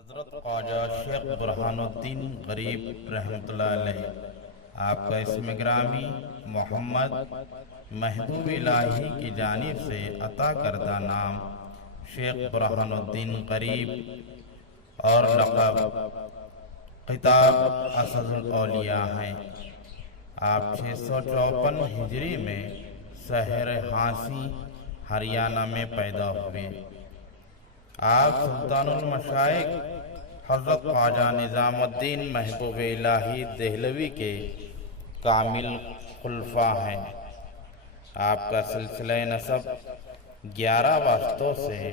حضرت خواجہ شیخ برہان الدین غریب رحمۃ اللہ علیہ، آپ کا اسم گرامی محمد محبوب الہی کی جانب سے عطا کردہ نام شیخ برہان الدین غریب اور لقب خطاب اسد الاولیاء ہیں۔ آپ 654 ہجری میں شہر ہانسی ہریانہ میں پیدا ہوئے۔ آپ سلطان المشائخ حضرت خواجہ نظام الدین محبوب الہی دہلوی کے کامل خلفاء ہیں۔ آپ کا سلسلہ نسب 11 واسطوں سے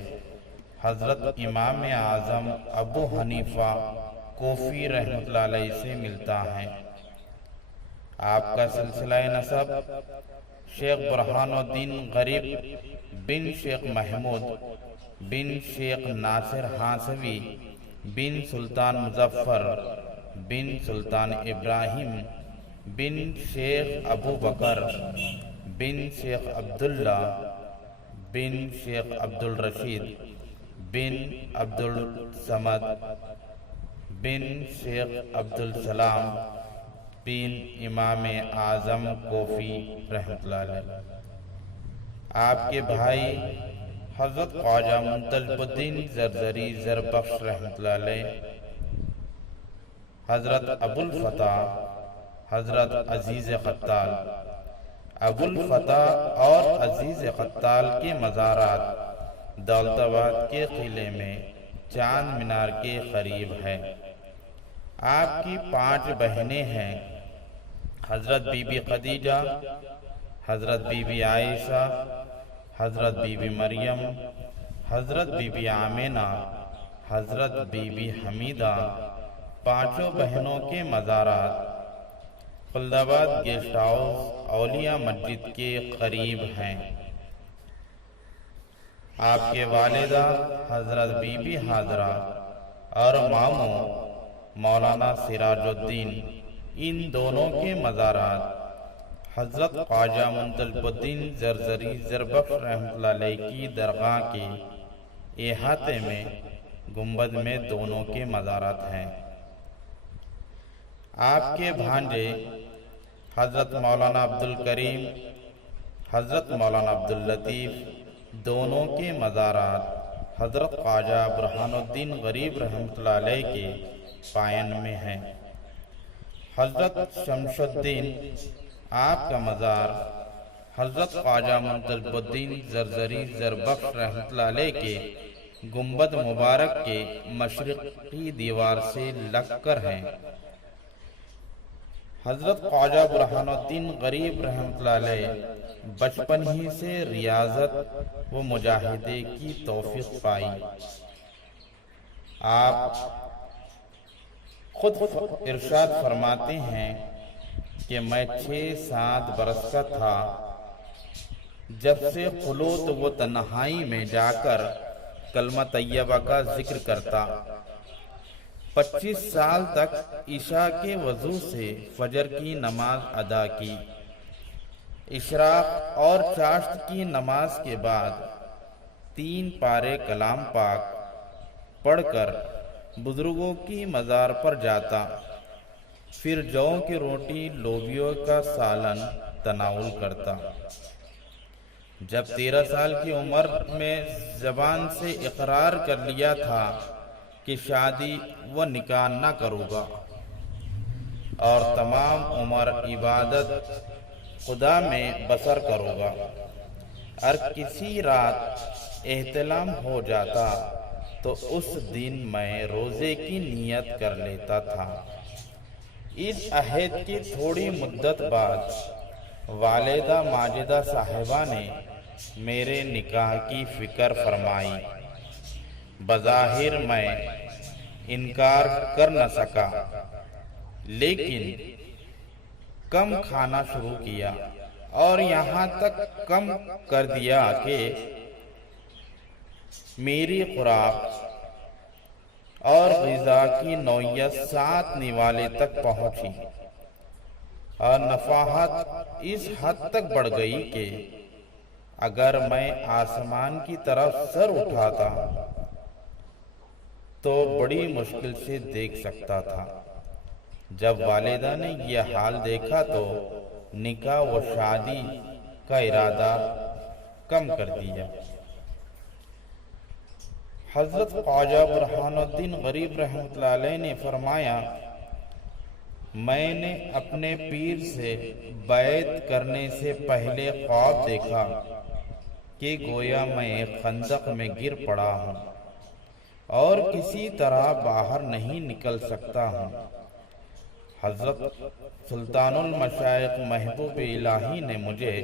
حضرت امام اعظم ابو حنیفہ کوفی رحمۃ اللہ علیہ سے ملتا ہے۔ آپ کا سلسلہ نسب شیخ برہان الدین غریب بن شیخ محمود بن شیخ ناصر ہانسوی بن سلطان مظفر بن سلطان ابراہیم بن شیخ ابو بکر بن شیخ عبداللہ بن شیخ عبد الرشید بن عبد الصمد بن شیخ عبد السلام بن امام اعظم کوفی رحمۃ اللہ علیہ۔ آپ کے بھائی حضرت خواجہ منتجب الدین زرزری زربخش رحمۃ اللہ علیہ، حضرت ابو الفتح حضرت عزیز خطال۔ ابو الفتح اور عزیز خطال کے مزارات دولت آباد کے قلعے میں چاند مینار کے قریب ہے۔ آپ کی 5 بہنیں ہیں: حضرت بی بی خدیجہ، حضرت بی بی عائشہ، حضرت بی بی مریم، حضرت بی بی آمینہ، حضرت بی بی حمیدہ۔ 5 بہنوں کے مزارات خلدآباد گیسٹ ہاؤس اولیاء مسجد کے قریب ہیں۔ آپ کے والدہ حضرت بی بی حاضرہ اور ماموں مولانا سراج الدین، ان دونوں کے مزارات حضرت خواجہ منتجب الدین زرزری زربخش رحمۃ اللہ علیہ کی درگاہ کے احاطے میں گنبد میں دونوں کے مزارات ہیں۔ آپ کے بھانجے حضرت مولانا عبد الکریم، حضرت مولانا عبد اللطیف، دونوں کے مزارات حضرت خواجہ برہان الدین غریب رحمۃ اللہ علیہ کے پائن میں ہیں۔ حضرت شمس الدین، آپ کا مزار حضرت خواجہ منتجب الدین زرزری زربخش رحمۃ اللہ علیہ کے گنبد مبارک کے مشرقی دیوار سے لگ کر ہے۔ حضرت خواجہ برہان الدین غریب رحمۃ اللہ علیہ بچپن ہی سے ریاضت و مجاہدے کی توفیق پائی۔ آپ خود ارشاد فرماتے ہیں کہ میں 6-7 برس کا تھا جب سے خلوت و تنہائی میں جا کر کلمہ طیبہ کا ذکر کرتا۔ 25 سال تک عشاء کے وضو سے فجر کی نماز ادا کی۔ اشراق اور چاشت کی نماز کے بعد 3 پارے کلام پاک پڑھ کر بزرگوں کی مزار پر جاتا، پھر جو کی روٹی لوبیوں کا سالن تناول کرتا۔ جب 13 سال کی عمر میں زبان سے اقرار کر لیا تھا کہ شادی و نکاح نہ کروں گا اور تمام عمر عبادت خدا میں بسر کروں گا، اور کسی رات احتلام ہو جاتا تو اس دن میں روزے کی نیت کر لیتا تھا۔ اس عہد کی تھوڑی مدت بعد والدہ ماجدہ صاحبہ نے میرے نکاح کی فکر فرمائی۔ بظاہر میں انکار کر نہ سکا، لیکن کم کھانا شروع کیا اور یہاں تک کم کر دیا کہ میری خوراک اور غذا کی نوعیت 7 نوالے تک پہنچی اور نفاحت اس حد تک بڑھ گئی کہ اگر میں آسمان کی طرف سر اٹھاتا تو بڑی مشکل سے دیکھ سکتا تھا۔ جب والدہ نے یہ حال دیکھا تو نکاح و شادی کا ارادہ کم کر دیا۔ حضرت خواجہ برہان الدین غریب رحمۃ اللہ علیہ نے فرمایا، میں نے اپنے پیر سے بیعت کرنے سے پہلے خواب دیکھا کہ گویا میں ایک خندق میں گر پڑا ہوں اور کسی طرح باہر نہیں نکل سکتا ہوں۔ حضرت سلطان المشائخ محبوب الہی نے مجھے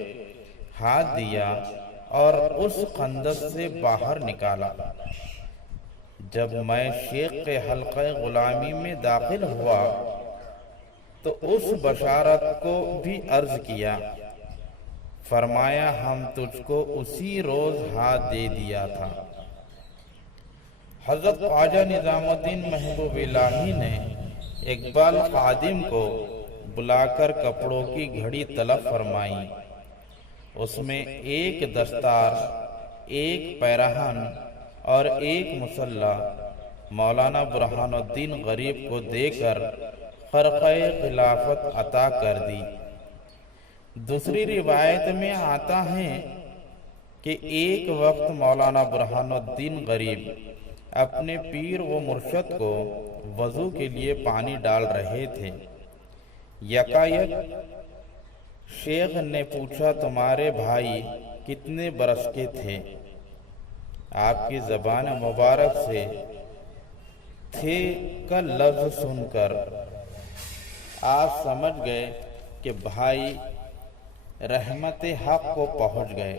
ہاتھ دیا اور اس خندق سے باہر نکالا۔ جب میں شیخ کے حلقہ غلامی میں داخل ہوا تو اس بشارت کو بھی عرض کیا۔ فرمایا، ہم تجھ کو اسی روز ہاتھ دے دیا تھا۔ حضرت خواجہ نظام الدین محبوب الہی نے اقبال خادم کو بلا کر کپڑوں کی گھڑی طلب فرمائی۔ اس میں ایک دستار، ایک پیرہن اور ایک مسلح مولانا برہان الدین غریب کو دے کر خرقہ خلافت عطا کر دی۔ دوسری روایت میں آتا ہے کہ ایک وقت مولانا برہان الدین غریب اپنے پیر و مرشد کو وضو کے لیے پانی ڈال رہے تھے۔ یکایک شیخ نے پوچھا، تمہارے بھائی کتنے برس کے تھے؟ آپ کی زبان مبارک سے تھے کا لفظ سن کر آپ سمجھ گئے کہ بھائی رحمت حق کو پہنچ گئے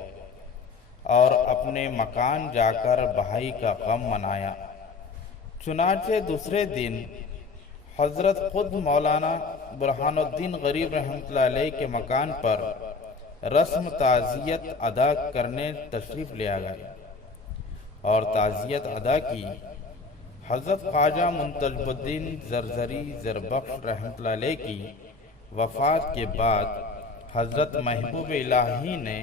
اور اپنے مکان جا کر بھائی کا غم منایا۔ چنانچہ دوسرے دن حضرت خود مولانا برہان الدین غریب رحمۃ اللہ علیہ کے مکان پر رسم تعزیت ادا کرنے تشریف لے گئے اور تعزیت ادا کی۔ حضرت خواجہ منتجب الدین زرزری زربخش رحمۃ اللہ علیہ کی وفات کے بعد حضرت محبوب الہی نے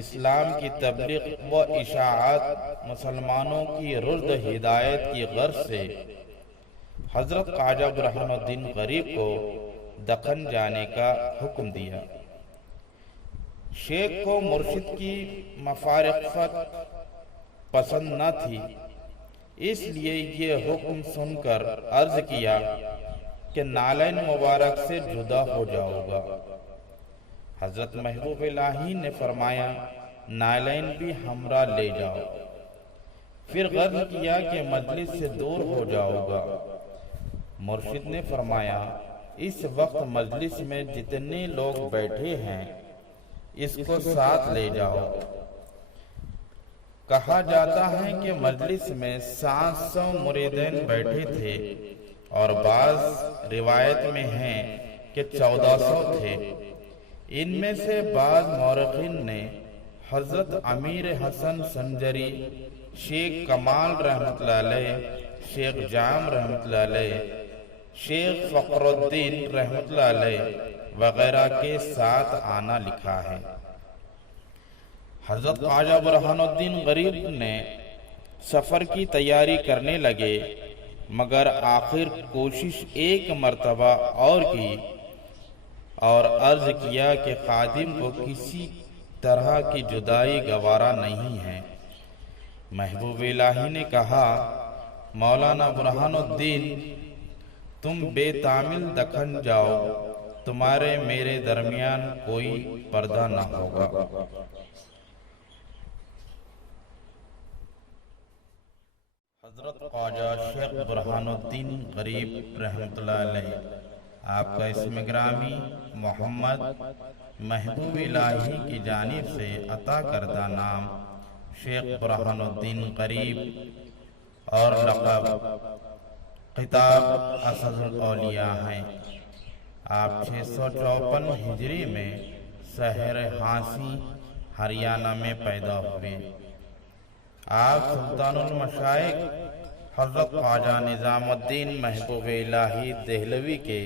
اسلام کی تبلیغ و اشاعت، مسلمانوں کی رشد ہدایت کی غرض سے حضرت خواجہ برہان الدین غریب کو دکن جانے کا حکم دیا۔ شیخ کو مرشد کی مفارقت پسند نہ تھی، اس لیے یہ حکم سن کر عرض کیا کہ نالین مبارک سے جدا ہو جاؤ گا۔ حضرت محبوب الہی نے فرمایا، نالین بھی ہمراہ لے جاؤ۔ پھر غرض کیا کہ مجلس سے دور ہو جاؤ گا۔ مرشد نے فرمایا، اس وقت مجلس میں جتنے لوگ بیٹھے ہیں اس کو ساتھ لے جاؤ۔ کہا جاتا ہے کہ مجلس میں 700 مریدین بیٹھے تھے اور بعض روایت میں ہیں کہ 1400 تھے۔ ان میں سے بعض مورخین نے حضرت امیر حسن سنجری، شیخ کمال رحمۃ اللہ علیہ، شیخ جام رحمۃ اللہ علیہ، شیخ فخر الدین رحمۃ اللہ علیہ وغیرہ کے ساتھ آنا لکھا ہے۔ حضرت خواجہ برہان الدین غریب نے سفر کی تیاری کرنے لگے، مگر آخر کوشش ایک مرتبہ اور کی اور عرض کیا کہ خادم کو کسی طرح کی جدائی گوارا نہیں ہے۔ محبوب الہی نے کہا، مولانا برہان الدین، تم بے تعمیل دکن جاؤ، تمہارے میرے درمیان کوئی پردہ نہ ہوگا۔ حضرت خواجہ شیخ برہان الدین غریب رحمۃ اللہ علیہ، آپ کا اسم گرامی محمد محبوب الہی کی جانب سے عطا کردہ نام شیخ برہان الدین غریب اور لقب خطاب اسد الاولیاء ہیں۔ آپ 654 ہجری میں شہر ہانسی ہریانہ میں پیدا ہوئے۔ آپ سلطان المشائخ حضرت خواجہ نظام الدین محبوب الہی دہلوی کے